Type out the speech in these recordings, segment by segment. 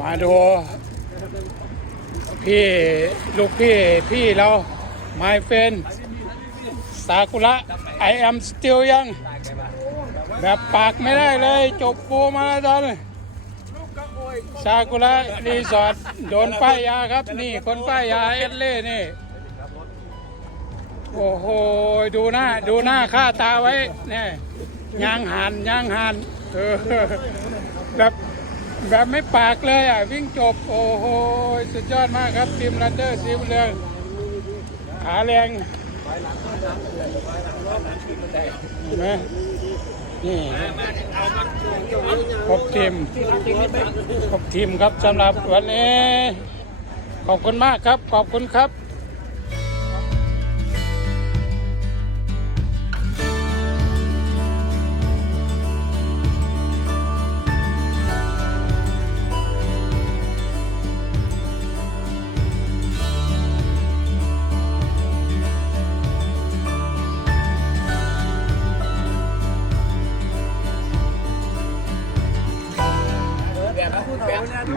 มาดูพี่ลูกพี่พี่เรา my friend ซากุระ I am still young แบบปากไม่ได้เลย จบโปมาราธอนซากุระรีสอร์ทโดนป้ายยาครับ นี่คนป้ายยาเอสเล่นี่ โอ้โห ดูหน้า ดูหน้าค่าตาไว้เนี่ยยางหันยางหันเออแบบ แบบไม่ปากเลยอะ วิ่งจบ โอ้โห สุดยอดมากครับทีมรันเดอร์ทีมเรืองขาแรงนไหมนี่ครบทีมครบทีมครับสำหรับวันนี้ ขอบคุณมากครับ ขอบคุณครับ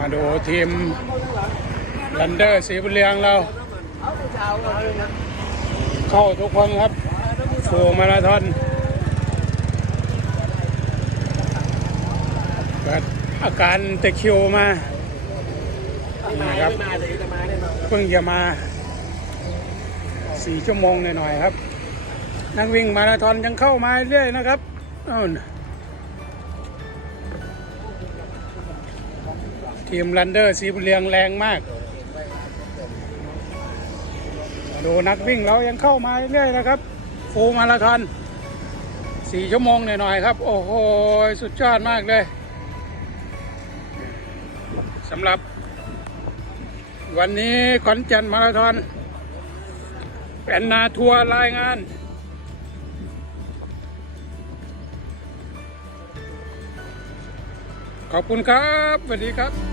มาดูทีมรันเดอร์สีบุญเรืองเรา เข้าทุกคนครับฟูมาราธอนเกิดอาการตะคิวมานะครับเพิ่งจะมาสี่ชั่วโมงหน่อยๆครับ นักวิ่งมาราธอนยังเข้ามาเรื่อยนะครับ ทีมรันเดอร์สีบุเรืองแรงมาก ดูนักวิ่งเรายังเข้ามาเรื่อยๆนะครับ ฟูมาราธอนสี่ชั่วโมงหน่อยๆครับ โอ้โห สุดยอดมากเลยสำหรับ วันนี้ขอนแก่นมาราธอนเป็นนาทัวร์รายงาน ขอบคุณครับสวัสดีครับ